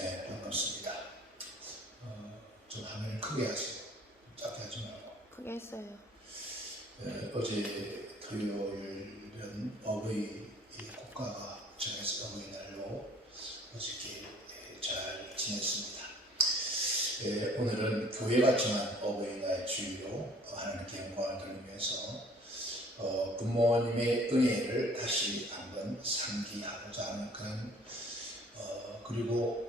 네, 반갑습니다. 좀 화면을 크게 하세요. 작게 하지 말고. 크게 했어요. 어제 토요일은 어버이 국가가 정해서 어버이날로 어저께 잘 지냈습니다. 오늘은 교회가 정한 어버이날 주일로 하나님께 영광을 돌리면서 부모님의 은혜를 다시 한번 상기하고자 하는 그런 그리고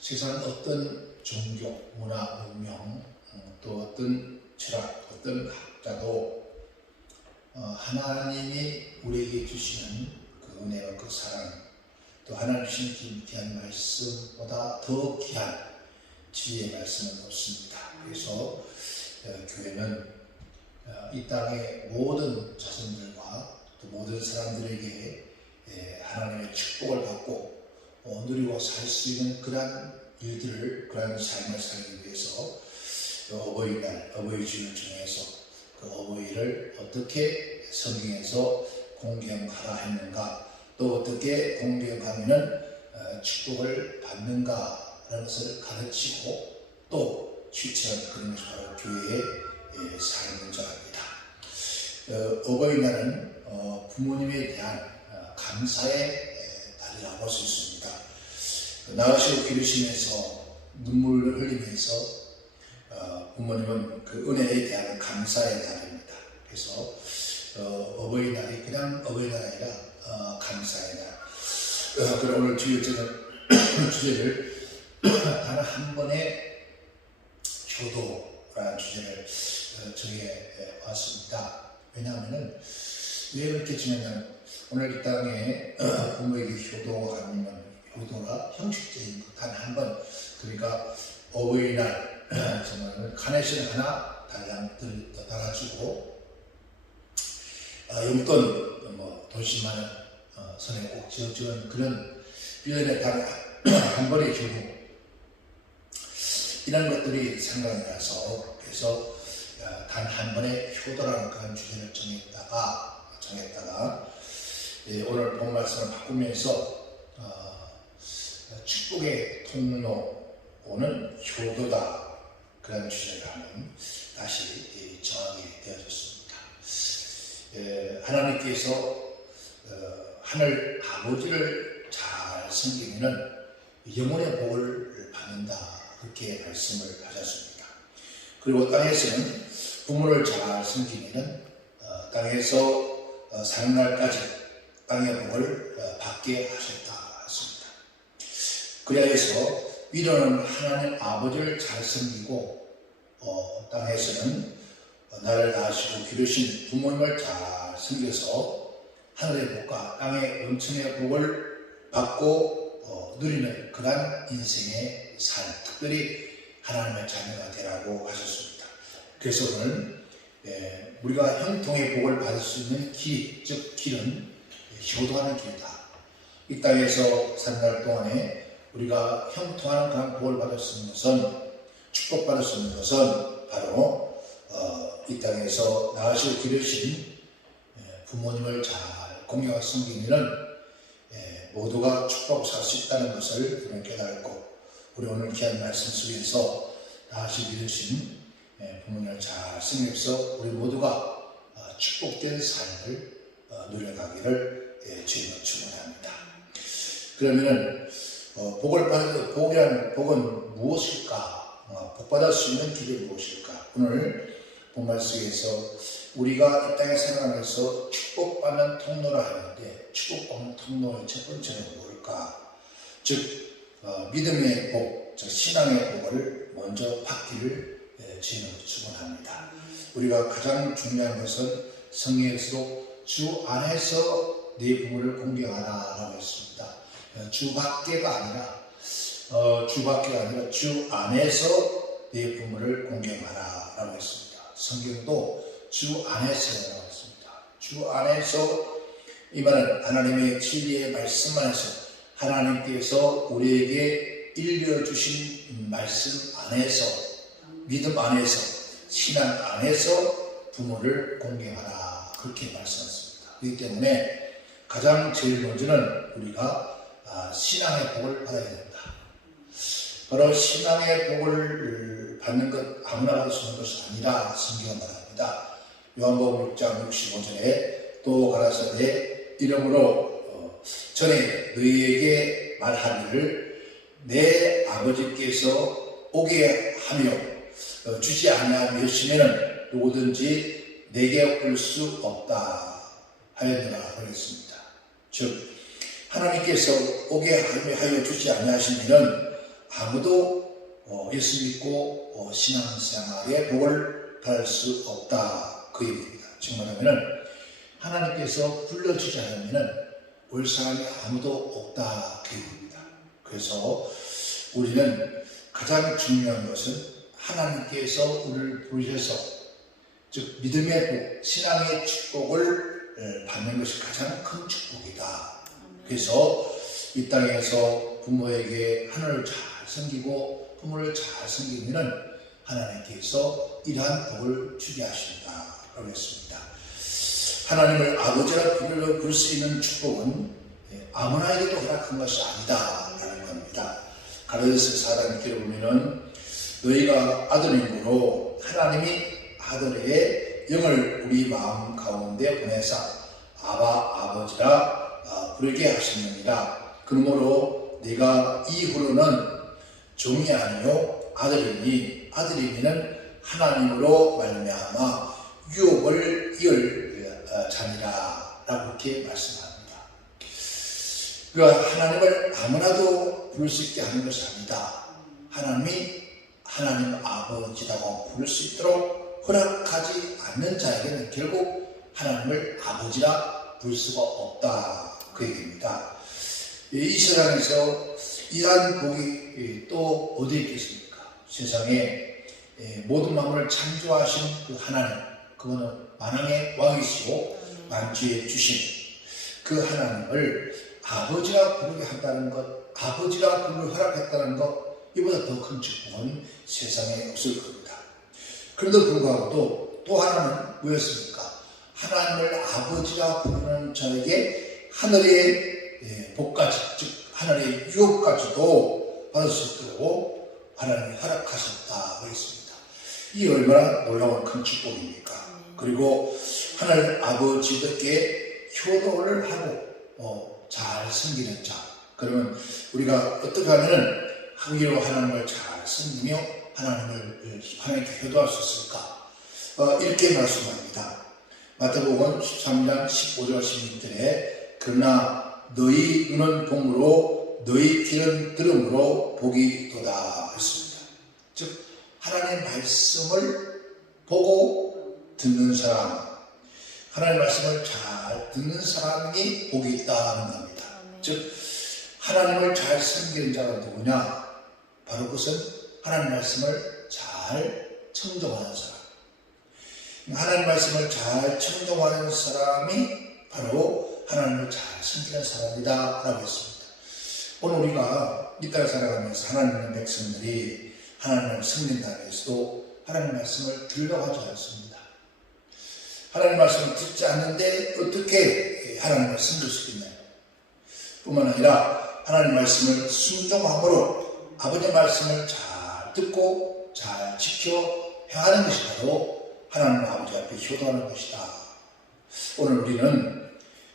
세상 어떤 종교, 문화, 문명, 또 어떤 철학, 어떤 학자도 하나님이 우리에게 주시는 그 은혜와 그 사랑, 또 하나님 주신 귀한 말씀보다 더 귀한 지혜의 말씀은 없습니다. 그래서 교회는 이 땅의 모든 자손들과 또 모든 사람들에게 하나님의 축복을 받고 누리고 살 수 있는 그러한 일들을, 그러한 삶을 살기 위해서 어버이날, 어버이 주일을 정해서 그 어버이를 어떻게 성경에서 공경하라 했는가, 또 어떻게 공경하면은 축복을 받는가라는 것을 가르치고 또 실천하는 그런 것이 바로 교회의 삶인 줄 압니다. 어버이날은 부모님에 대한 감사의 날이라고 볼 수 있습니다. 낳으시고 기르시면서 눈물을 흘리면서 부모님은 그 은혜에 대한 감사의 날입니다. 그래서 어버이날이 그냥 어버이날 아니라 감사의 날. 그럼 오늘 주제를 단 한 번의 효도라는 주제를 정해 왔습니다. 왜냐하면 왜 그렇게 정했냐면 오늘 이 땅에 부모에게 효도가 형식적인 것 단 한 번, 그러니까 어버이날 정말 카네이션 하나 달아주고 용돈 돈 10만 원 손에 꼭 쥐어주는 그런 1년에 단 한 번의 효도, 이런 것들이 생각이 나서 그래서 단 한 번의 효도라는 그런 주제를 정했다가 오늘 본 말씀을 바꾸면서 축복의 통로는 효도다, 그런 주제를 한번 다시 정하게 되어졌습니다. 하나님께서 하늘 아버지를 잘 섬기면 영혼의 복을 받는다, 그렇게 말씀을 하셨습니다. 그리고 땅에서는 부모를 잘 섬기면 땅에서 사는 날까지 땅의 복을 받게 하셨다 했습니다. 그래야 해서 위로는 하나님 아버지를 잘 섬기고 땅에서는 나를 낳으시고 기르신 부모님을 잘 섬겨서 하늘의 복과 땅의 은총의 복을 받고 누리는 그러한 인생의 삶, 특별히 하나님의 자녀가 되라고 하셨습니다. 그래서 오늘 우리가 형통의 복을 받을 수 있는 길, 즉 길은 효도하는 길이다. 이 땅에서 사는 날 동안에 우리가 형통하는 그런 복을 받을 수 있는 것은, 축복받을 수 있는 것은 바로 이 땅에서 낳으시고 기르신 부모님을 잘 공경하고 섬기면 모두가 축복을 살 수 있다는 것을 우리는 깨달고, 우리 오늘 귀한 말씀 속에서 낳으시고 기르신 부모님을 잘 섬기면서 우리 모두가 축복된 삶을 누려가기를 주님을 축원합니다. 그러면은 복은 무엇일까? 복받을 수 있는 길이 무엇일까? 오늘 본말 속에서 우리가 이 땅에 살아가면서 축복받는 통로라 하는데, 축복받는 통로의 첫 번째는 뭘까? 즉 믿음의 복, 즉 신앙의 복을 먼저 받기를 주님을 축원합니다. 우리가 가장 중요한 것은 성경에서도 주 안에서 네 부모를 공경하라 라고 했습니다. 주 밖에가 아니라 주 안에서 네 부모를 공경하라 라고 했습니다. 성경도 주 안에서 라고 했습니다. 주 안에서, 이 말은 하나님의 진리의 말씀 안에서, 하나님께서 우리에게 일려주신 말씀 안에서, 믿음 안에서, 신앙 안에서 부모를 공경하라, 그렇게 말씀하셨습니다. 그렇기 때문에 가장 제일 먼저는 우리가 신앙의 복을 받아야 된다. 바로 신앙의 복을 받는 것 아무나 받을 수 있는 것이 아니라 성경은 말합니다. 요한복음 6장 65절에 또 가라사대 이러므로 전에 너희에게 말하기를 내 아버지께서 오게 하며 주지 아니하시면은 누구든지 내게 올 수 없다 하였느라 하겠습니다. 즉 하나님께서 오게 하여 주지 아니하시면은 아무도 예수 믿고 신앙생활의 복을 받을 수 없다 그 얘기입니다. 즉 말하면은 하나님께서 불러주지 않으면은 올 사람이 아무도 없다 그 얘기입니다. 그래서 우리는 가장 중요한 것은 하나님께서 우리를 부르셔서 즉 믿음의 복, 신앙의 축복을 받는 것이 가장 큰 축복이다. 그래서 이 땅에서 부모에게 하늘을 잘 섬기고 부모를 잘 섬기면 하나님께서 이러한 복을 주게 하신다 라고 했습니다. 하나님을 아버지라 부를 수 있는 축복은 아무나에게도 허락한 것이 아니다 라는 겁니다. 가라데스 4장 1절에 보면은 너희가 아들임으로 하나님이 아들의 영을 우리 마음 가운데 보내사 아바 아버지라 부르게 하셨느니라. 그러므로 내가 이후로는 종이 아니요 아들이니 아들이니는 하나님으로 말미암아 유업을 이을 자니라 라고 이렇게 말씀합니다. 그러니까 하나님을 아무나도 부를 수 있게 하는 것이 아니다. 하나님이 하나님 아버지라고 부를 수 있도록 허락하지 않는 자에게는 결국 하나님을 아버지라 부를 수가 없다 그 얘기입니다. 이 세상에서 이러한 복이 또 어디에 있겠습니까? 세상에 모든 만물을 창조하신 그 하나님, 그거는 만왕의 왕이시고 만주의 주신 그 하나님을 아버지라 부르게 한다는 것, 아버지라 부르게 허락했다는 것, 이보다 더 큰 축복은 세상에 없을 겁니다. 그런데도 불구하고도 또 하나는 뭐였습니까? 하나님을 아버지라 부르는 자에게 하늘의 복까지, 즉 하늘의 유업까지도 받을 수 있도록 하나님이 허락하셨다고 했습니다. 이 얼마나 놀라운 큰 축복입니까? 그리고 하늘 아버지께 효도를 하고 잘 섬기는 자, 그러면 우리가 어떻게 하면은 하기로 하나님을 잘 섬기며 하나님께 효도할 수 있을까? 이렇게 말씀합니다. 마태복음 13장 15절 16절에 그러나 너희 눈은 봄으로 너희 귀는 들음으로 복이 있도다 했습니다. 즉 하나님의 말씀을 보고 듣는 사람, 하나님의 말씀을 잘 듣는 사람이 복이 있다는 겁니다. 즉 하나님을 잘 섬기는 자가 누구냐? 바로 그것은 하나님 말씀을 잘 청종하는 사람. 하나님 말씀을 잘 청종하는 사람이 바로 하나님을 잘 섬기는 사람이다 라고 했습니다. 오늘 우리가 이 땅을 살아가면서 하나님의 백성들이 하나님을 섬긴다고 해서도 하나님 말씀을 들으려고 하지 않습니다. 하나님 말씀을 듣지 않는데 어떻게 하나님을 섬길 수 있나요? 뿐만 아니라 하나님 말씀을 순종함으로 아버지 말씀을 잘 듣고 잘 지켜 행하는 것이 바로 하나님 아버지 앞에 효도하는 것이다. 오늘 우리는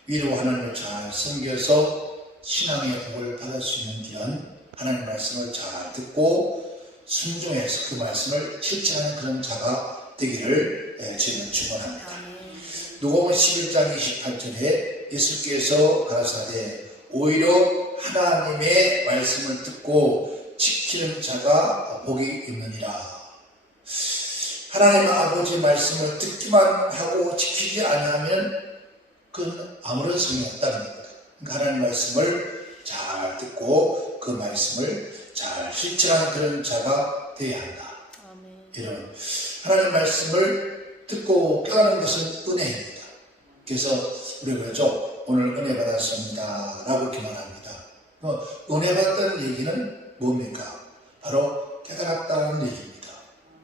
위로 하나님을 잘 섬겨서 신앙의 복을 받을 수 있는 길은 하나님 말씀을 잘 듣고 순종해서 그 말씀을 실천하는 그런 자가 되기를 저는 축원합니다. 누가복음 11장 28절에 예수께서 가라사대 오히려 하나님의 말씀을 듣고 지키는 자가 복이 있느니라. 하나님 아버지 말씀을 듣기만 하고 지키지 아니하면 그건 아무런 소용이 없다는 겁니다. 그러니까 하나님 말씀을 잘 듣고 그 말씀을 잘 실천하는 그런 자가 되어야 한다. 이런 하나님 말씀을 듣고 깨닫는 것은 은혜입니다. 그래서 우리가 그러죠. 오늘 은혜 받았습니다 라고 이렇게 말합니다. 은혜 받았다는 얘기는 뭡니까? 바로 깨달았다는 얘기입니다.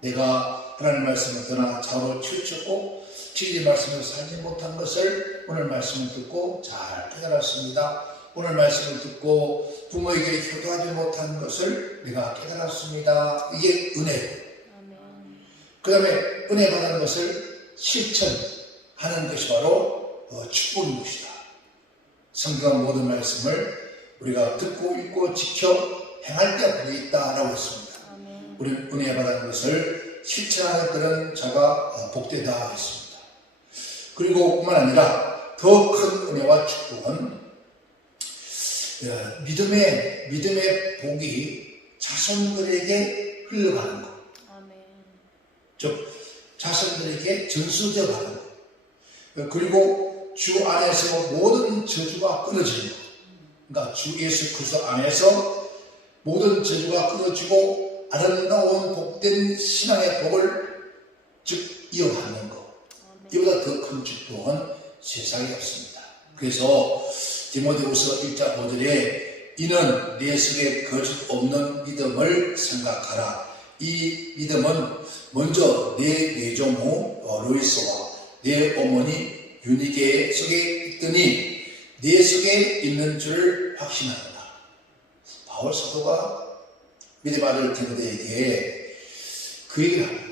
내가 하나님 말씀을 떠나 좌우로 치우쳤고 진리 말씀을 살지 못한 것을 오늘 말씀을 듣고 잘 깨달았습니다. 오늘 말씀을 듣고 부모에게 효도하지 못한 것을 내가 깨달았습니다. 이게 은혜고, 그 다음에 은혜 받은 것을 실천하는 것이 바로 축복인 것이다. 성경의 모든 말씀을 우리가 듣고 읽고 지켜 행할 때 복이 있다라고 했습니다. 우리는 은혜 받은 것을 실천하는 그런 자가 복되다 했습니다. 그리고 뿐만 아니라 더 큰 은혜와 축복은 믿음의 복이 자손들에게 흘러가는 것. 즉 자손들에게 전수되어 가는 것. 그리고 주 안에서 모든 저주가 끊어지는 것. 그러니까 주 예수 그리스도 안에서 모든 저주가 끊어지고 아름다운 복된 신앙의 복을 즉 이어가는 것. 이보다 더 큰 축복은 세상에 없습니다. 그래서 디모데후서 1장 5절에 이는 내 속에 거짓 없는 믿음을 생각하라. 이 믿음은 먼저 내 외조모 로이스와 내 어머니 유니게 속에 있더니 내 속에 있는 줄 확신한다. 바울 사도가 믿음 아들 디모데에게 그 얘기를 합니다.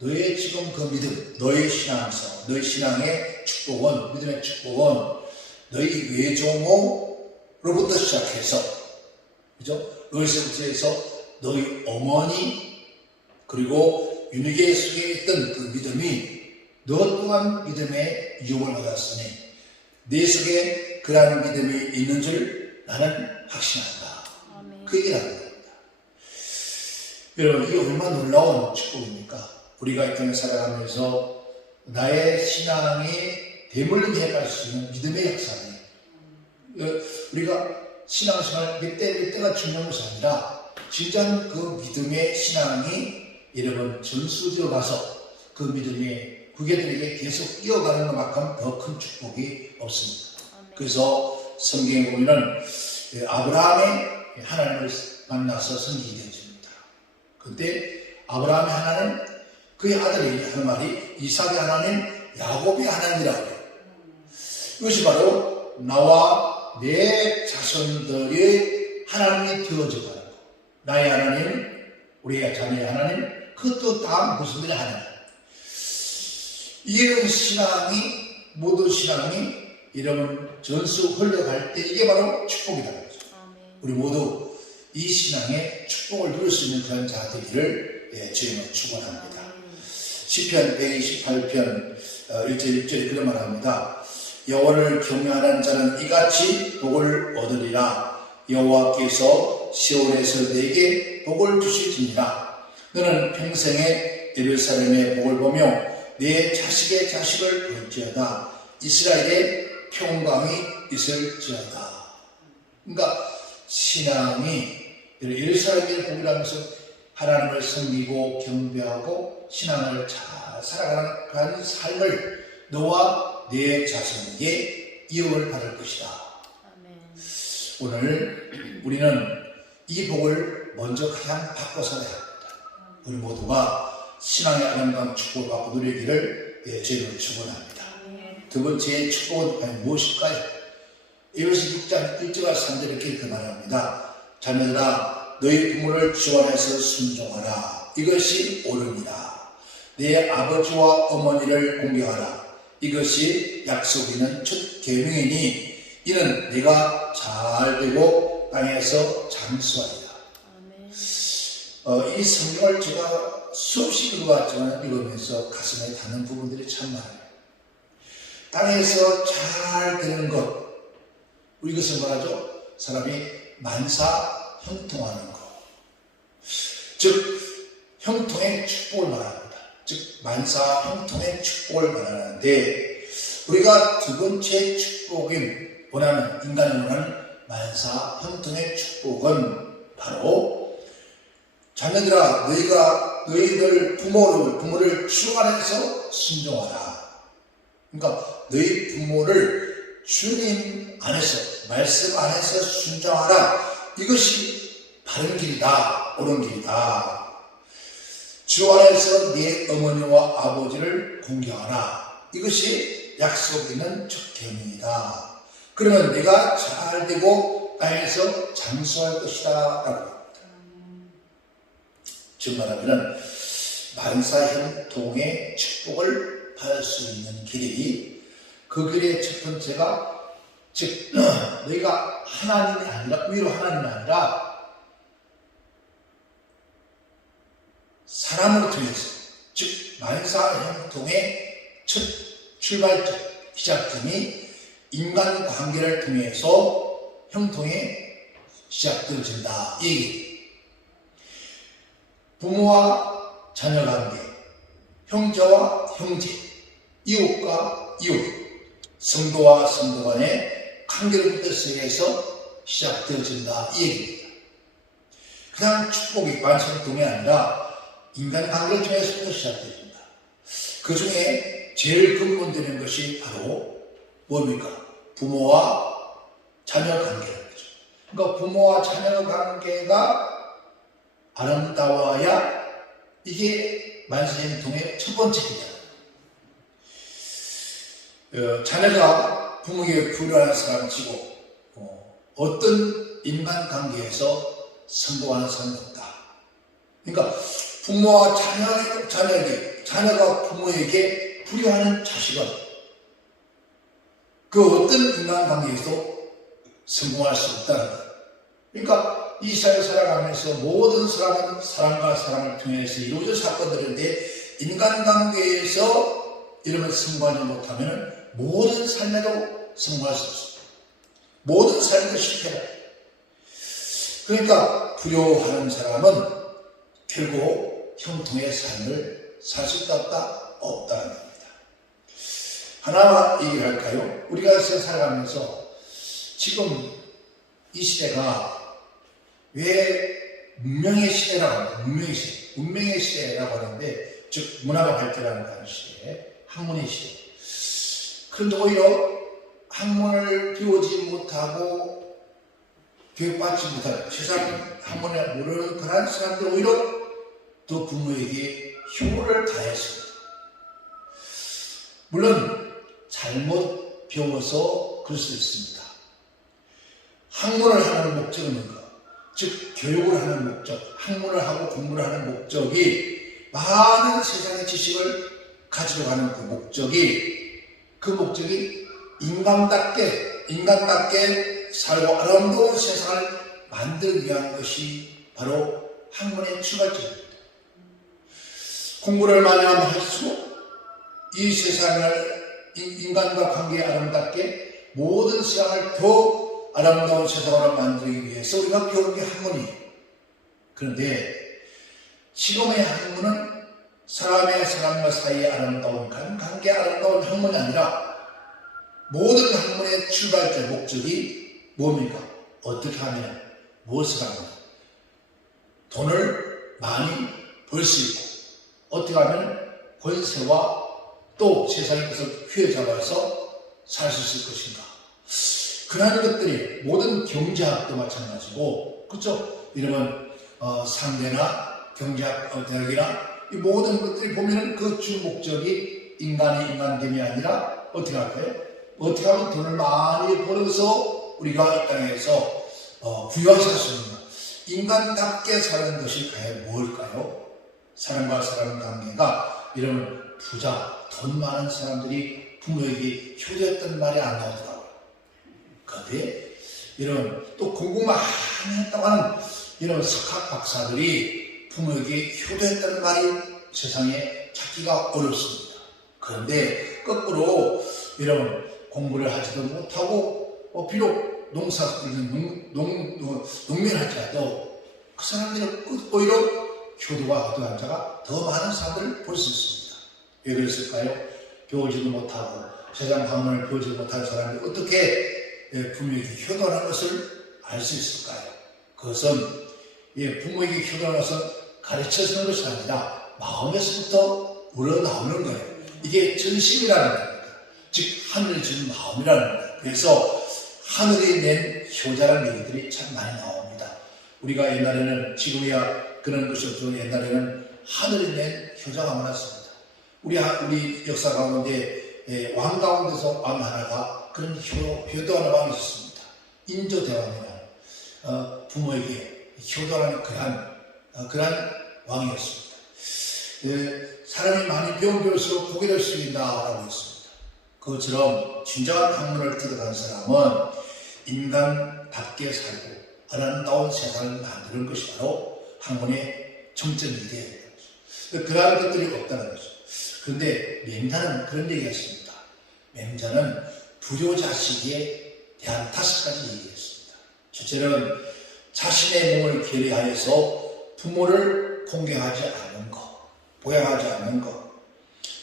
너의 지금 그 믿음, 너의 신앙성, 너의 신앙의 축복은, 믿음의 축복은 너희 외조모로부터 시작해서, 그죠? 로이스부터 해서 너희 어머니, 그리고 유니게 속에 있던 그 믿음이 너 또한 믿음의 유혹을 받았으니 내 속에 그러한 믿음이 있는 줄 나는 확신한다. 그 얘기를 하는 겁니다. 여러분, 이게 얼마나 놀라운 축복입니까? 우리가 이 땅에 살아가면서 나의 신앙이 대물림해 갈 수 있는 믿음의 역사네. 우리가 신앙생활 몇 대가 중요한 것이 아니라 진짜 그 믿음의 신앙이 여러분 전수되어 가서 그 믿음의 후계들에게 계속 이어가는 것만큼 더 큰 축복이 없습니다. 그래서 성경에 보면은 아브라함의 하나님을 만나서 성경이 되어집니다. 그때 아브라함의 하나님, 그의 아들이 하는 말이 이삭의 하나님, 야곱의 하나님이라고 해요. 이것이 바로 나와 내 자손들의 하나님이 되어져 가는 것. 나의 하나님, 우리의 자녀의 하나님, 그것도 다 무슨들의 하나님. 이런 신앙이, 모든 신앙이 이런 전수 흘러갈 때 이게 바로 축복이라는 거죠. 우리 모두 이 신앙의 축복을 누릴 수 있는 그런 자 되기를 저희는 축원합니다. 시편 128편 1절 2절에 그런 말을 합니다. 여호와를 경외하는 자는 이같이 복을 얻으리라. 여호와께서 시온에서 내게 복을 주실지니라. 너는 평생에 예루살렘의 복을 보며 내 자식의 자식을 볼지어다. 이스라엘의 평강이 있을지어다. 그러니까 신앙이 예루살렘의 복이라면서 하나님을 섬기고 경배하고 신앙을 잘 살아가는 삶을 너와 내 자손에게 이어를 받을 것이다. 오늘 우리는 이 복을 먼저 가장 받고 살아야 합니다. 우리 모두가 신앙의 아름다운 축복을 받고 누리기를 저희는 축원합니다. 두 번째 축복은 과연 무엇일까요? 에베소 6장 1절과 3절에 이렇게 말합니다. 자녀들아 너희 부모를 지원해서 순종하라. 이것이 옳으니라. 내 아버지와 어머니를 공경하라. 이것이 약속 있는 첫 계명이니 이는 네가 잘되고 땅에서 장수하리라. 이 성경을 제가 수없이 읽어봤지만 읽으면서 가슴에 닿는 부분들이 참 많아요. 땅에서 잘 되는 것, 이것은 뭐라죠? 사람이 만사 형통하는 것. 즉 형통의 축복을 말합니다. 즉 만사 형통의 축복을 말하는데 우리가 두 번째 축복인 인간이 원하는 만사 형통의 축복은 바로 자녀들아 너희들 부모를 주 안에서 순종하라. 그러니까 너희 부모를 주님 안에서 말씀 안에서 순종하라. 이것이 바른 길이다, 옳은 길이다. 주 안에서 네 어머니와 아버지를 공경하라. 이것이 약속 있는 첫 계명이다. 그러면 내가 잘 되고 땅에서 장수할 것이다 라고 합니다. 즉 말하면 만사형통의 축복을 받을 수 있는 길이, 그 길의 첫 번째가 즉 너희가 하나님이 아니라, 위로 하나님이 아니라 사람을 통해서, 즉 만사형통의 첫 출발점, 시작점이 인간관계를 통해서 형통이 시작되어진다 이 얘기예요. 부모와 자녀관계, 형제와 형제, 이웃과 이웃, 성도와 성도 간의 관계로부터 시작해서 시작되어진다 이 얘기입니다. 그냥 축복이 만사형통이 아니라 인간관계를 통해서부터 시작됩니다. 그 중에 제일 근본되는 것이 바로 뭡니까? 부모와 자녀 관계라는 거죠. 그러니까 부모와 자녀 관계가 아름다워야 이게 만사형통의 첫 번째 길이야. 자녀가 부모에게 불효하는 사람치고 어떤 인간관계에서 성공하는 사람이 없다. 그러니까 부모와 자녀가 부모에게 불효하는 자식은 그 어떤 인간관계에서 성공할 수 없다는 거예요. 그러니까 이 사회를 살아가면서 모든 사람은 사람과 사람을 통해서 이루어진 사건들인데 인간관계에서 이러면 성공하지 못하면 모든 삶에도 성공할 수 없습니다. 모든 삶에도 실패다. 그러니까 불효하는 사람은 결국 형통의 삶을 살 수 있다 없다는 겁니다. 하나만 얘기할까요? 우리가 살아가면서 지금 이 시대가 왜 문명의 시대라고 합니다. 문명의 시대라고 하는데, 즉 문화가 발달하는 시대, 학문의 시대. 그런데 오히려 학문을 배우지 못하고 교육받지 못하는, 세상 학문을 모르는 그런 사람들 오히려 더 부모에게 효를 다했습니다. 물론 잘못 배워서 그럴 수 있습니다. 학문을 하는 목적은 뭔가? 즉 교육을 하는 목적, 학문을 하고 공부를 하는 목적이 많은 세상의 지식을 가지고 가는 그 목적이 인간답게 살고 아름다운 세상을 만들기 위한 것이 바로 학문의 출발점입니다. 공부를 많이 하면 할수록 이 세상을 인간과 관계에 아름답게 모든 세상을 더 아름다운 세상으로 만들기 위해서 우리가 배우는 게 학문이에요. 그런데 지금의 학문은 사람과 사이의 아름다운 관계, 아름다운 학문이 아니라 모든 학문의 출발점, 목적이 뭡니까? 어떻게 하면, 무엇을 하면 돈을 많이 벌 수 있고, 어떻게 하면 권세와 또 세상의 것을 휘어잡아서 살 수 있을 것인가. 그런 것들이 모든 경제학도 마찬가지고, 그렇죠? 이러면 상대나 경제학 대학이나 이 모든 것들이 보면은 그 주 목적이 인간이 인간됨이 아니라 어떻게 할까요? 어떻게 하면 돈을 많이 벌어서 우리가 이 땅에서 부유하게 살 수 있는가? 인간답게 사는 것이 과연 무엇일까요? 사람과 사람 관계가 이런 부자, 돈 많은 사람들이 부모에게 효도했던 말이 안 나오더라고요. 그런데 이런 또 공부 많이 했다고 하는 이런 석학 박사들이 부모에게 효도했다는 말이 세상에 찾기가 어렵습니다. 그런데 거꾸로 이런 공부를 하지도 못하고 비록 농민을 할지라도 그 사람들은 오히려 효도가 어떠한 자가 더 많은 사람들을 볼 수 있습니다. 왜 그랬을까요? 배우지도 못하고 세상 학문을 배우지 못한 사람이 어떻게 부모에게 효도하는 것을 알 수 있을까요? 그것은 부모에게 효도하는 것은 가르쳐주는 것이 아니라 마음에서부터 우러나오는 거예요. 이게 전심이라는 겁니다. 즉 하늘이 주는 마음이라는 거예요. 그래서 하늘이 낸 효자라는 얘기들이 참 많이 나옵니다. 우리가 옛날에는, 지금이야 그런 것이 없지만 옛날에는 하늘이 낸 효자가 많았습니다. 우리 역사 가운데 왕 가운데서 왕 하나가 그런 효도하는 왕이 있었습니다. 인조대왕이라는 부모에게 효도하는 그러한 왕이었습니다. 사람이 많이 배울수록 고개를 숙인다라고 했습니다. 그것처럼 진정한 학문을 뜯어간 사람은 인간답게 살고 아름다운 세상을 만드는 것이 바로 학문의 정점이 되어야 되는 거죠. 그러한 것들이 없다는 거죠. 그런데 맹자는 그런 얘기했습니다. 맹자는 불효자식에 대한 5가지 얘기했습니다. 첫째는 자신의 몸을 결의하여서 부모를 공경하지 않는 것, 보양하지 않는 것.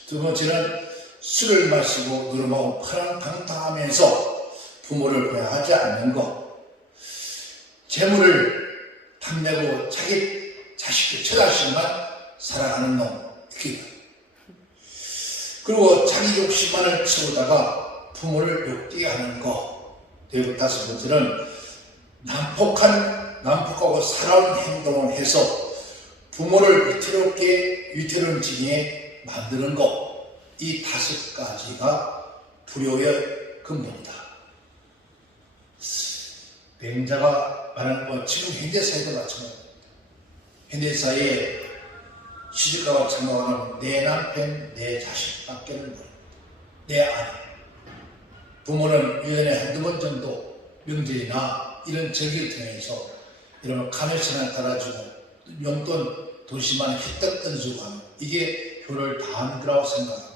두 번째는 술을 마시고 누름하고 파랑탕탕하면서 부모를 보양하지 않는 것. 재물을 탐내고 자기 자식들, 처자식만 사랑하는 놈. 그리고 자기 욕심만을 채우다가 부모를 욕되게 하는 것. 그리고 5번째는 난폭하고 살아온 행동을 해서 부모를 위태로운 지경에 만드는 것. 이 5가지가 불효의 근본이다. 맹자가 말하는 지금 현대사회도 마찬가지입니다. 현대사회에 시집가고 장가가는 내 남편, 내 자식밖에는 모릅니다. 내 아내. 부모는 1년에 한두 번 정도 명절이나 이런 절기를 통해서 이런 카네이션을 따라주고 용돈 도시만 휘떡 던지고 하는 이게 효를 다하는 거라고 생각합니다.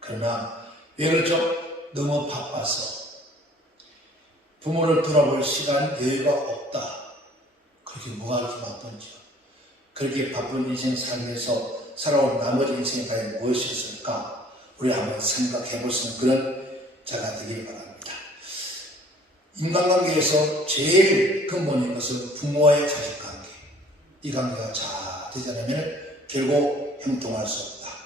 그러나 왜 그렇죠? 너무 바빠서 부모를 돌아볼 시간 여유가 없다. 그렇게 뭐가 그렇게 바쁜지요? 그렇게 바쁜 인생 살면서 살아온 나머지 인생에 과연 무엇이 있을까? 우리 한번 생각해 볼 수 있는 그런 자가 되길 바랍니다. 인간관계에서 제일 근본인 것은 부모와의 자식관계. 이 관계가 잘 되지 않으면 결국 형통할 수 없다.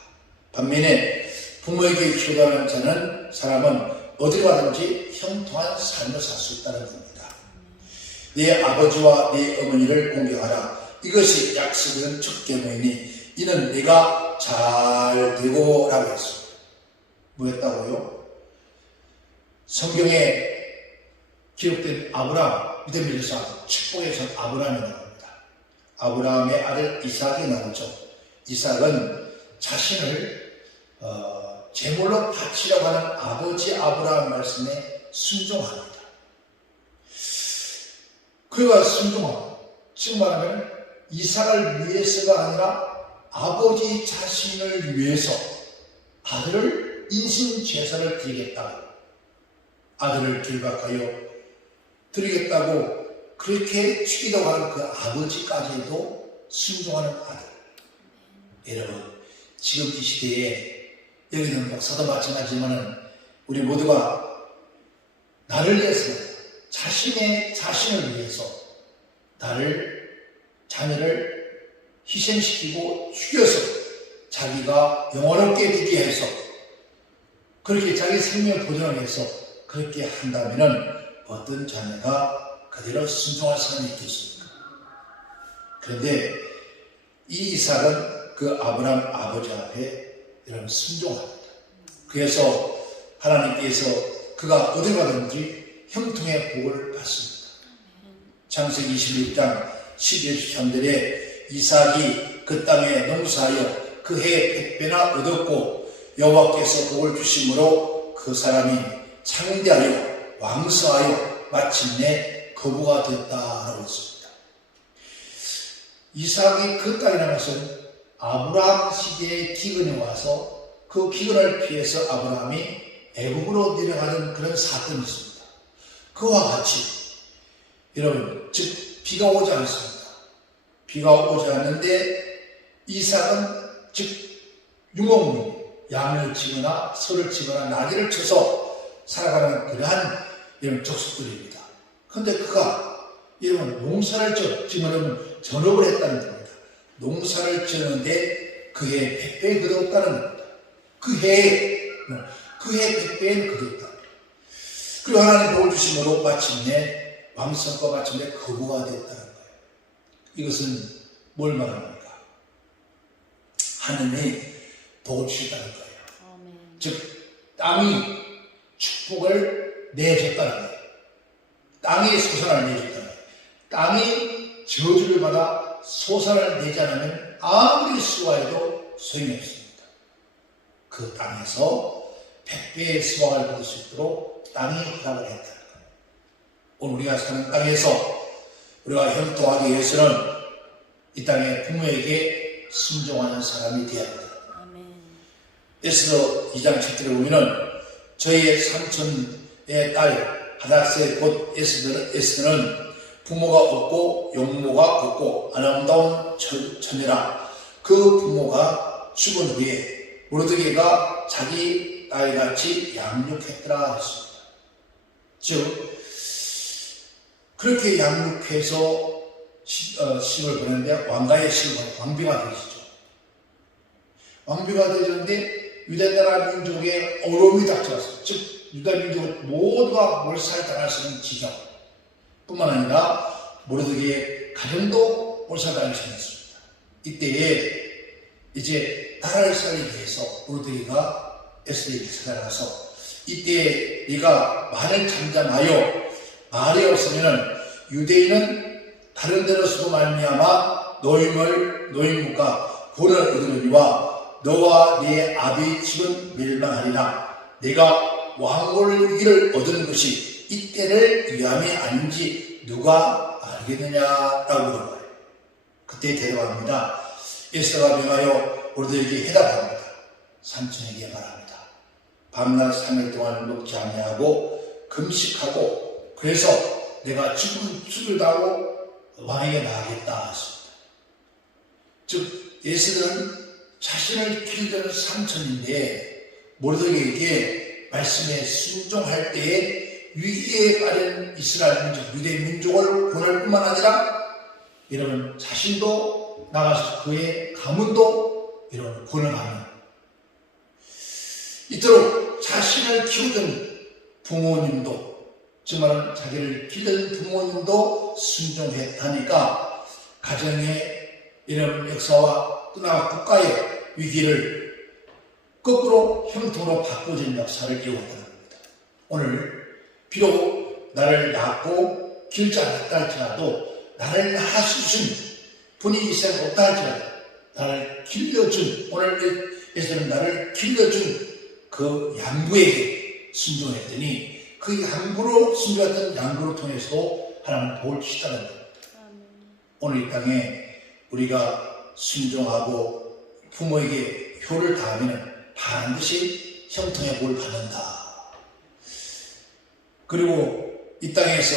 반면에 부모에게 효도하는 사람은 어디 가든지 형통한 삶을 살 수 있다는 겁니다. 내 아버지와 내 어머니를 공경하라. 이것이 약속은 첫 계명이니 이는 내가 잘 되고 라고 했습니다. 뭐 했다고요? 성경에 기록된 아브라함, 믿음의 조상, 축복의 son 아브라함이 나옵니다. 아브라함의 아들 이삭이 나오죠. 이삭은 자신을 제물로 바치려고 하는 아버지 아브라함 말씀에 순종합니다. 그가 순종합니다. 즉 말하면 이삭을 위해서가 아니라 아버지 자신을 위해서 아들을 인신제사를 드리겠다. 아들을 길박하여 드리겠다고 그렇게 죽이려고 하는 그 아버지까지도 순종하는 아들. 여러분, 지금 이 시대에 여기는 목사도 마찬가지지만 우리 모두가 나를 위해서 자신을 위해서 자녀를 희생시키고 죽여서 자기가 영원롭게 되게 해서 그렇게 자기 생명을 보존하기 위해서 그렇게 한다면 어떤 자녀가 그대로 순종할 사람이 있겠습니까? 그런데 이 이삭은 그 아브라함 아버지 앞에 여러분 순종합니다. 그래서 하나님께서 그가 어디 가든지 형통의 복을 받습니다. 창세기 26장 12절에 이삭이 그 땅에 농사하여 그 해에 100배나 얻었고 여호와께서 복을 주심으로 그 사람이 창대하여 왕성하여 마침내 거부가 되었다라고 했습니다. 이삭이 그 땅에 나가서 아브라함 시대의 기근이 와서 그 기근을 피해서 아브라함이 애국으로 내려가는 그런 사건이 있습니다. 그와 같이 여러분 즉 비가 오지 않습니다. 비가 오지 않는데 이삭은 즉 유목민 양을 치거나 소를 치거나 나귀를 쳐서 살아가는 그러한 이런 족속들입니다. 그런데 그가 여러분 농사를 지금 전업을 했다는 겁니다. 농사를 지었는데 그 해에 100배 거뒀다는 겁니다. 그 해에 100배는 거뒀다. 그리고 하나님 복을 주심으로 마침내 왕성과 마침내 거부가 됐다는 거예요. 이것은 뭘 말합니까? 하느님이 복을 주셨다는 거예요. 즉 땅이 축복을 내줬다는 거예요. 땅이 솟아날 내줬다는 거예요. 땅이 저주를 받아 솟아날 내지 않으면 아무리 수고해도 소용이 없습니다. 그 땅에서 100배의 수확을 받을 수 있도록 땅이 허락을 했다는 거예요. 오늘 우리가 사는 땅에서 우리가 형통하기 위해서는 이 땅의 부모에게 순종하는 사람이 되어야 합니다. 에스더 2장 7절에 보면은 저희의 삼촌의 딸 하닷세 곧 에스더는 부모가 없고 용모가 없고 아름다운 처녀라. 그 부모가 죽은 후에 모르드게가 자기 딸같이 양육했더라 했습니다. 즉 그렇게 양육해서 시집을 보냈는데 왕가의 왕비가 되시죠. 왕비가 되셨는데 유다나라 민족의 어려움이 닥쳐왔어요. 즉 유다 민족 모두가 몰살당할 수 있는 지경 뿐만 아니라 모르드게의 가정도 몰살당할 수 있습니다. 이때에 이제 나라를 살리기 위해서 모르드게가 에스더에게 찾아가서 이때 네가 말을 잠잠하여 말이 없으면 유대인은 다른 데로 쓰고 말미암아 노임물과 본을 얻으려니와 너와 네 아비 집은 멸망하리라. 내가 왕골 위기를 얻은 것이 이때를 위함이 아닌지 누가 알겠느냐라고 물어봐요. 그때 대답합니다. 에스더가 명하여 모르드게에게 해답합니다. 삼촌에게 말합니다. 밤낮 3일 동안 먹지 아니하고 금식하고 그래서 내가 죽을 다고 왕에게 나가겠다 했습니다. 즉 에스더는 자신을 길던 삼촌인데 모르드게에게 말씀에 순종할 때에 위기에 빠진 이스라엘 민족, 유대 민족을 보낼 뿐만 아니라 이런 자신도 나가서 그의 가문도 이런 권능하는 이토록 자신을 키우던 부모님도 정말 자기를 기르던 부모님도 순종했다니까 가정의 이런 역사와 또나 국가의 위기를 거꾸로 형통으로 바꿔준 역사를 이루었다는 겁니다. 오늘 비록 나를 낳고 길지 않았다 할지라도 나를 낳아주신 분이 있어야 없다 할지라도 나를 길러준 오늘 에서는 나를 길러준 그 양부에게 순종했더니 그 양부로 순종했던 양부를 통해서도 하나님 복을 주시다는 겁니다. 오늘 이 땅에 우리가 순종하고 부모에게 효를 다하면 반드시 형통의 복을 받는다. 그리고 이 땅에서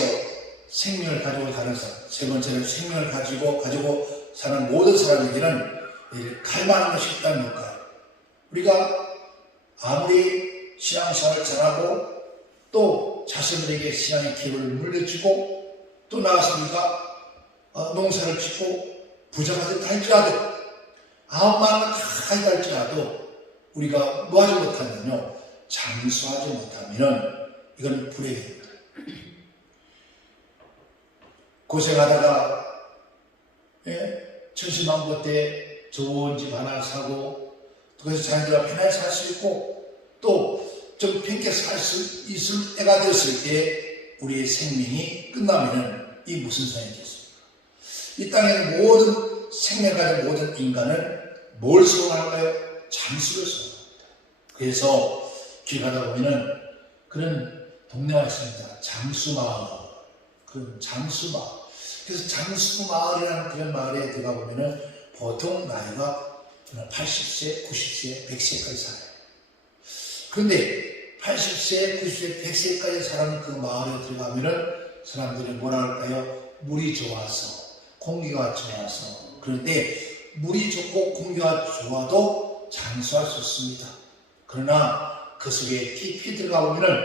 생명을 가지고 사는 사람, 세 번째는 생명을 가지고 사는 모든 사람에게는 갈망하는 것이 있다는 걸까요? 우리가 아무리 신앙생활을 잘하고 또 자신들에게 신앙의 기회를 물려주고 또 나아서 우리가 농사를 짓고 부자가 됐다 할지라도 아무 말을 다 하다 할지라도 우리가 뭐 하지 못하면요 장수하지 못하면 이건 불행입니다. 고생하다가 천신만고 때 좋은 집 하나 사고 그래서 자기가 편하게 살 수 있고 또 좀 편하게 살 수 있을 때가 됐을 때 우리의 생명이 끝나면 이 무슨 소용이겠습니까? 이 땅의 모든 생명 가진 모든 인간은 뭘 소원할까요? 장수를 소원합니다. 그래서 길 가다 보면은 그런 동네가 있습니다. 장수마을. 그런 장수마을. 그래서 장수마을이라는 그런 마을에 들어가 보면은 보통 나이가 80세, 90세, 100세까지 살아요. 그런데 80세, 90세, 100세까지 사는 그 마을에 들어가면은 사람들이 뭐라 할까요? 물이 좋아서, 공기가 좋아서. 그런데 물이 좋고 공기가 좋아도 장수할 수 있습니다. 그러나 그 속에 깊이 들어가 보면은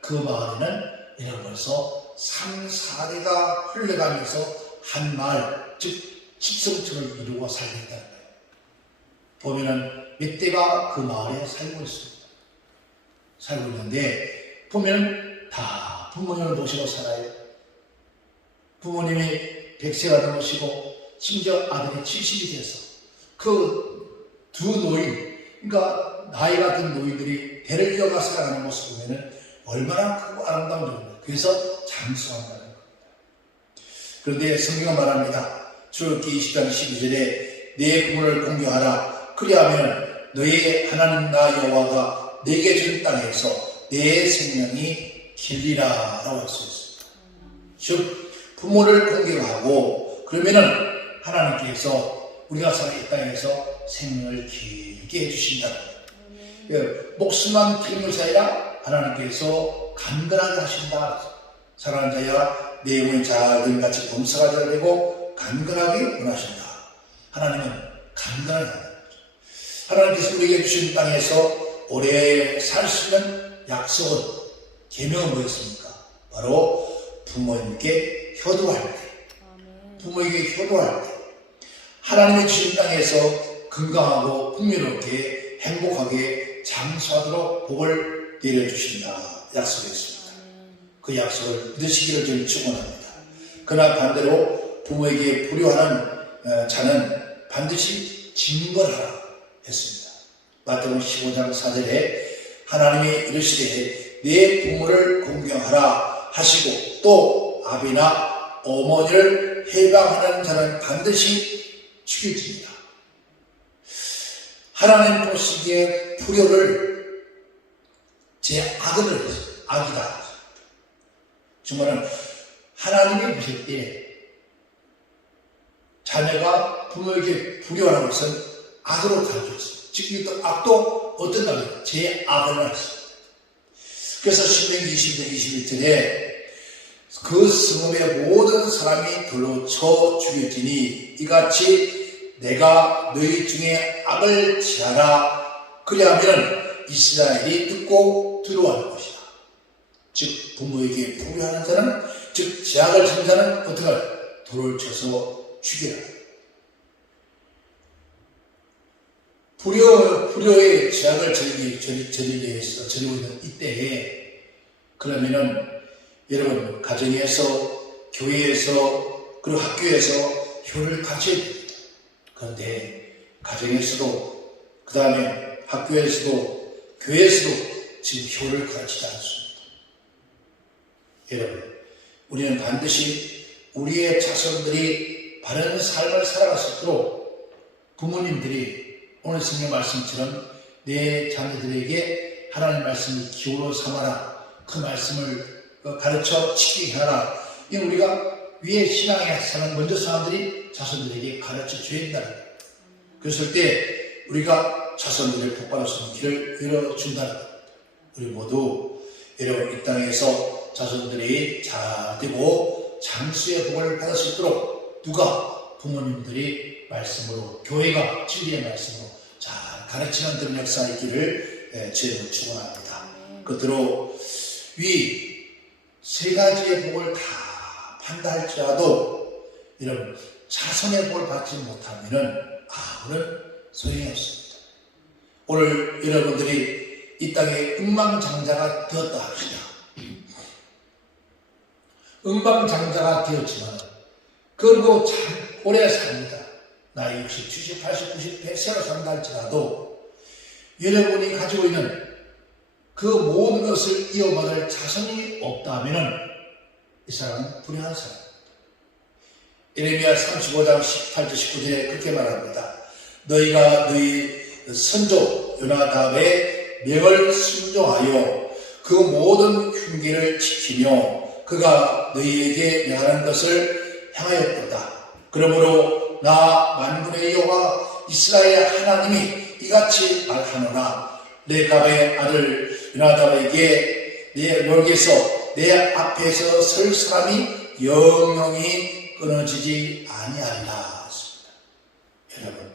그 마을에는 이런 벌써 3, 4대가 흘러가면서 한 마을, 즉 집성층을 이루고 살고 있다는 거예요. 보면은 몇 대가 그 마을에 살고 있습니다. 살고 있는데 보면 다 부모님을 모시고 살아요. 부모님이 100세가 넘으시고 심지어 아들이 70이 돼서 그 두 노인, 그러니까 나이가 든 노인들이 대를 이어가 살아가는 모습 보면은 얼마나 크고 아름다운 존재입니다. 그래서 장수한다는 겁니다. 그런데 성경은 말합니다. 출애굽기 20장 12절에 내 부모를 공경하라. 그리하면 너의 하나님 나 여호와가 내게 준 땅에서 내 생명이 길리라 라고 했습니다. 즉 부모를 공경하고 그러면은 하나님께서 우리가 사는 이 땅에서 생명을 길게 해주신다. 목숨만 기는 것이 아니라 하나님께서 간근하게 하신다. 사랑하는 자야 내 영혼이 자들같이 범사가 되어야 되고 간근하게 원하신다. 하나님은 간근하게 한다. 하나님께서 우리에게 주신 땅에서 오래 살 수 있는 약속은 계명은 뭐였습니까? 바로 부모님께 효도할 때, 부모에게 효도할 때, 하나님의 주신 땅에서 건강하고 풍요롭게 행복하게 장수하도록 복을 내려주신다 약속했습니다. 그 약속을 믿으시기를 저는 축원합니다. 그러나 반대로 부모에게 불효하는 자는 반드시 징벌하라 했습니다. 마태복음 15장 4절에 하나님이 이르시되 내 부모를 공경하라 하시고 또 아비나 어머니를 해방하는 자는 반드시 죽여집니다. 하나님 보시기에 불효를 제 악이다. 정말은 하나님이 보실 때 자녀가 부모에게 불효하는 것은 악으로 가르쳤습니다. 즉, 이 악도 어떤 악이다? 제 악을 했습니다. 그래서 신명기 20장 21절에 그 성읍의 모든 사람이 돌로 쳐 죽여지니 이같이 내가 너희 중에 악을 취하라. 그리하면 이스라엘이 듣고 두려워할 것이다. 즉 부모에게 불효하는 자는 즉 제약을 지는 자는 어떻게 하라? 돌을 쳐서 죽여라. 불효의 제약을 저리고 있는 이때에 그러면은 여러분 가정에서 교회에서 그리고 학교에서 효를 갖춰야 됩니다. 그런데 가정에서도 그 다음에 학교에서도 교회에서도 지금 효를 가르치지 않습니다. 여러분 우리는 반드시 우리의 자손들이 바른 삶을 살아갈 수 있도록 부모님들이 오늘 성경 말씀처럼 내 자녀들에게 하나님 말씀을 기호로 삼아라. 그 말씀을 가르쳐 지키게 하라. 이건 우리가 위에 신앙의 사람 먼저 사람들이 자손들에게 가르쳐 줘야 된다는 거예요. 그랬을 때 우리가 자손들의 복받을 수 있는 길을 열어준다는 겁니다. 우리 모두 여러분 이 땅에서 자손들이 잘 되고 장수의 복을 받을 수 있도록 누가 부모님들이 말씀으로 교회가 진리의 말씀으로 잘 가르치는 그런 역사 있기를 주님을 축원합니다. 끝으로 위 세 가지의 복을 다 판다 할지라도 여러분 자손의 복을 받지 못하면은 아무런 소용이 없습니다. 오늘 여러분들이 이 땅에 응망장자가 되었다 합시다. 응망장자가 되었지만 그리고 참 오래 삽니다. 나이 60, 70, 80, 90, 100세로 산다 할지라도 여러분이 가지고 있는 그 모든 것을 이어받을 자손이 없다면 이 사람은 불행한 사람입니다. 예레미야 35장 18절 19절에 그렇게 말합니다. 너희가 너희 선조 요나답의 명을 순종하여 그 모든 흉기를 지키며 그가 너희에게 명하는 것을 향하였도다. 그러므로 나 만군의 여호와 이스라엘 하나님이 이같이 말하노라. 레갑의 아들 요나답에게 내 여기에서 내 앞에서 설 사람이 영영이 끊어지지 아니하리라. 여러분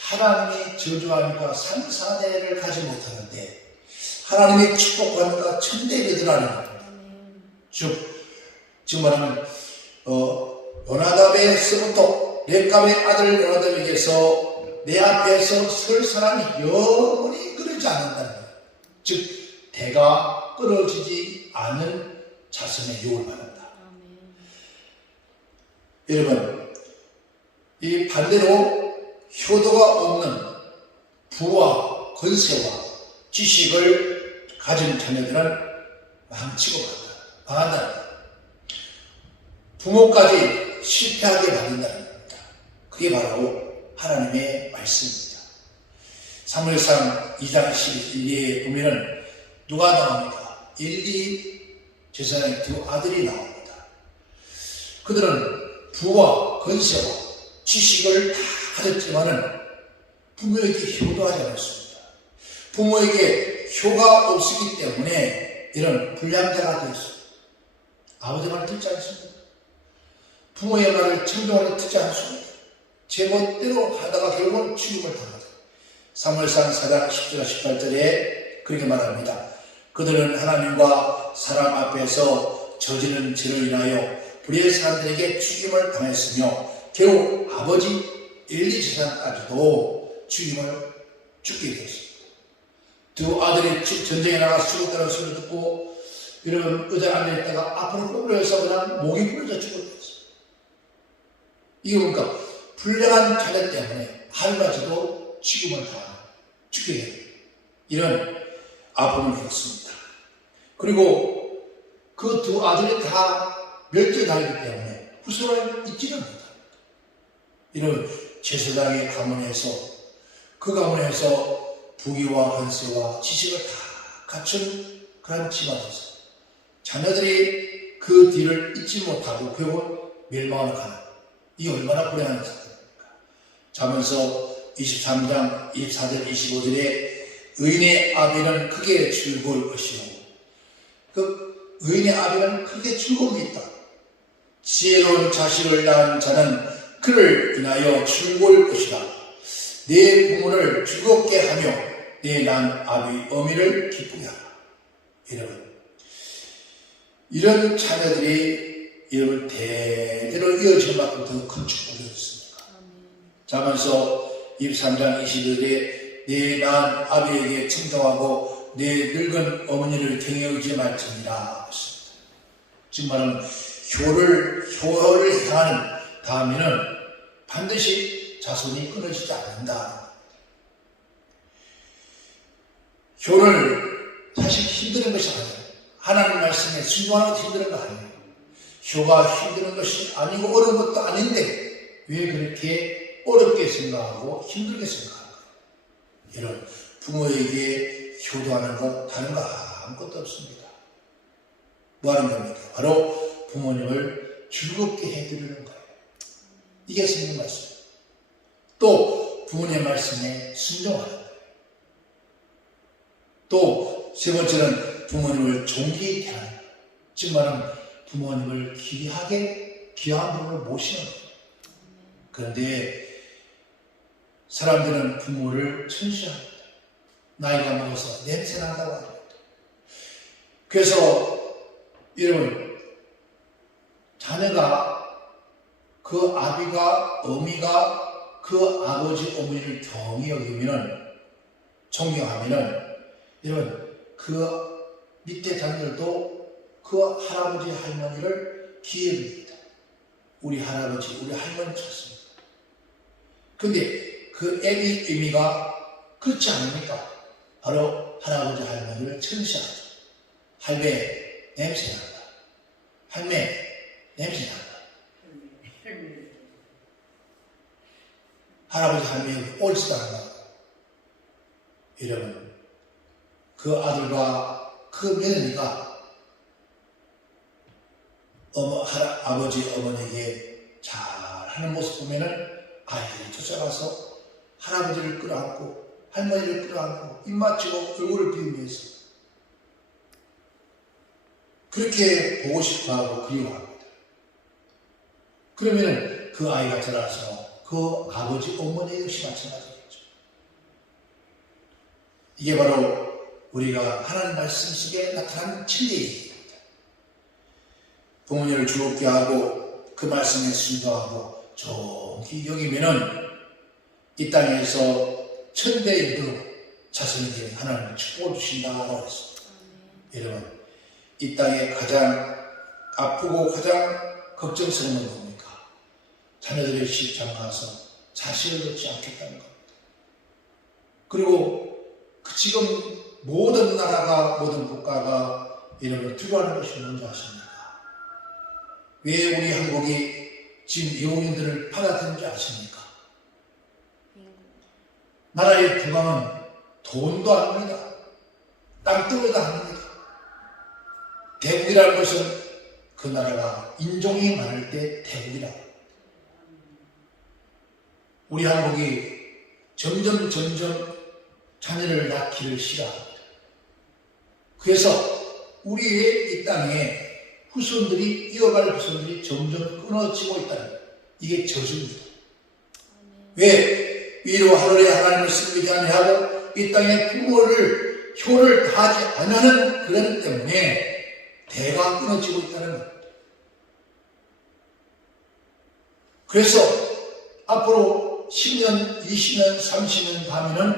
하나님이 저주하니까 상사대를 가지 못하는데 하나님이 축복하니까 천대를 하는 겁니다. 지금 말하면 요나답에서부터 레갑의 아들 요나답에게서 내 앞에서 설 사람이 영원히 끊어지지 않는다는 거예요. 즉 대가 끊어지지 않은 자손의 유업을 받는다. 여러분 이 반대로 효도가 없는 부와 권세와 지식을 가진 자녀들은 망치고 망한다. 부모까지 실패하게 만든다는 겁니다. 그게 바로 하나님의 말씀입니다. 사무엘상 2장 11에 보면은 누가 나옵니까? 엘리 제사장의 두 아들이 나옵니다. 그들은 부와 권세와 지식을 다 가졌지만은 부모에게 효도하지 않았습니다. 부모에게 효가 없었기 때문에 이런 불량자가 되었습니다. 아버지 말을 듣지 않습니다. 부모의 말을 청종하는 듣지 않습니다. 제멋대로 하다가 결국은 죽음을 당하다. 사무엘상 4장 10절 18절에 그렇게 말합니다. 그들은 하나님과 사람 앞에서 저지른 죄로 인하여 불의의 사람들에게 죽임을 당했으며 겨우 아버지 엘리 제사장까지도 죽게 되었습니다. 두 아들이 전쟁에 나가서 죽었다는 소리를 듣고 여러분 의자에 앉아있다가 앞으로 꼬부려서 그냥 목이 부러져 죽었어요. 이게 뭡니까? 불량한 자녀 때문에 할아버지도 죽음을 당하는 죽게 되는 이런 아픔을 겪습니다. 그리고 그 두 아들이 다 멸종당하기 때문에 후손을 잊지는 못합니다. 이런 제사장의 가문에서 그 가문에서 부귀와 권세와 지식을 다 갖춘 그런 집안에서 자녀들이 그 뒤를 잊지 못하고 결국은 멸망을 가는 이 얼마나 불행한 사건입니까? 잠언서 23장 24절 25절에 의인의 아비는 크게 즐거울 것이요 그 의인의 아비는 크게 즐거움이 있다. 지혜로운 자식을 낳은 자는 그를 인하여 즐거울 것이다. 내 부모를 즐겁게 하며 내 낳은 아비 어미를 기쁘게 하라. 여러분 이런 자녀들이 여러분 대대로 이어질 만큼 더 큰 축복이 있습니까? 잠언서 23장 22절에 내 낳은 아비에게 청정하고 내 늙은 어머니를 경외하지 말지니라 했습니다. 지금 말하는 효를 향하는 다음에는 반드시 자손이 끊어지지 않는다. 효를 사실 힘드는 것이 아니에요. 하나님 말씀에 순종하는 것이 힘든 거 아니에요. 효가 힘든 것이 아니고 어려운 것도 아닌데 왜 그렇게 어렵게 생각하고 힘들게 생각할까요? 여러분 부모에게 효도하는 것 다른 거 아무것도 없습니다. 뭐 하는 겁니까? 바로 부모님을 즐겁게 해드리는 거예요. 이게 성경 말씀이에요. 또 부모님 말씀에 순종하는 거예요. 또 세 번째는 부모님을 존귀히 대하는 거예요. 즉 말하면 부모님을 귀한 분을 모시는 거예요. 그런데 사람들은 부모를 천시합니다. 나이가 먹어서 냄새난다고 합니다. 그래서 여러분 자녀가 그 아비가 어미가 그 아버지 어머니를 경히 여기면은 존경하면은 여러분 그 밑에 자녀들도 그 할아버지 할머니를 기회합니다. 우리 할아버지 우리 할머니 찾습니다. 근데 그 애기 의미가 그렇지 않습니까? 바로 할아버지 할머니를 천시하죠. 할매 냄새난다. 할매 냄새난다. 할아버지 할머니 옳지도 않다. 여러분 그 아들과 그 며느리가 아버지 어머니에게 잘하는 모습 보면은 아이들이 쫓아가서 할아버지를 끌어안고 할머니를 끌어안고 입맞추고 얼굴을 비우면서 그렇게 보고 싶어하고 그리워합니다. 그러면 그 아이가 자라서 그 아버지 어머니 역시 마찬가지겠죠. 이게 바로 우리가 하나님 말씀 속에 나타난 진리입니다. 부모님을 즐겁게 하고 그 말씀에 순종하고 존귀 여기면은 이 땅에서 천대인으로 자손에게 하나님을 축복을 주신다고 했습니다. 여러분 이 땅에 가장 아프고 가장 걱정스러운 건 뭡니까? 자녀들의 시집장 가서 자식을 놓지 않겠다는 겁니다. 그리고 지금 모든 나라가 모든 국가가 여러분 두려워하는 것이 뭔지 아십니까? 왜 우리 한국이 지금 이혼인들을 받아들이는지 아십니까? 나라의 부강은 돈도 아닙니다. 땅덩이도 아닙니다. 대국이라는 것은 그 나라가 인종이 많을 때 대국이라고. 우리 한국이 점점 자녀를 낳기를 싫어합니다. 그래서 우리의 이 땅에 이어갈 후손들이 점점 끊어지고 있다는 거예요. 이게 저주입니다. 왜? 위로 하늘에 하나님을 믿지 아니하고 이 땅에 부모를 효를 다하지 않는 그런 때문에 대가 끊어지고 있다는 겁니다. 그래서 앞으로 10년, 20년, 30년 가면은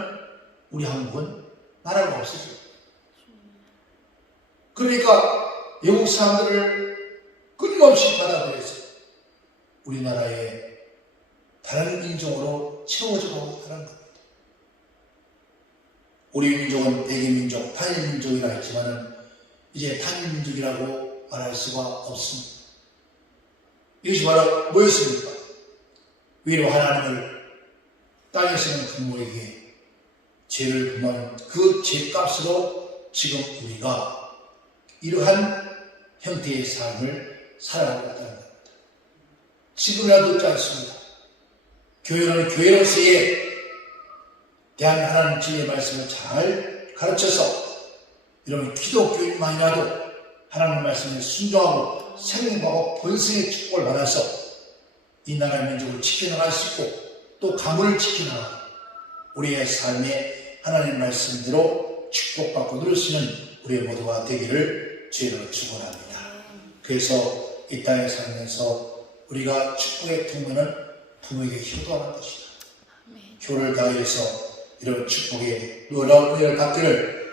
우리 한국은 나라가 없어져요. 그러니까 외국 사람들을 끊임없이 받아들여서 우리나라의 다른 민족으로 채워져가고 있다는 겁니다. 우리 민족은 대개민족, 단일민족이라 했지만은 이제 단일민족이라고 말할 수가 없습니다. 이것이 바로 뭐였습니까? 위로 하나님을 땅에서는 부모에게 죄를 금하는 그 죄값으로 지금 우리가 이러한 형태의 삶을 살아가고 있다는 겁니다. 지금이라도 듣지 않습니다. 교회는 교회로서의 대한 하나님 진리의 말씀을 잘 가르쳐서 이런 기독교인만이라도 하나님 말씀에 순종하고 생명하고 번성의 축복을 받아서 이 나라 민족을 지켜나갈 수 있고 또 가문을 지켜나가고 우리의 삶에 하나님 말씀대로 축복받고 누릴 수 있는 우리 모두가 되기를 주의로 축원합니다. 그래서 이 땅에 살면서 우리가 축복의 통로는 부모에게 효도하는 것이다. 효를 다해서 이런 축복의 놀라운 은혜를 받기를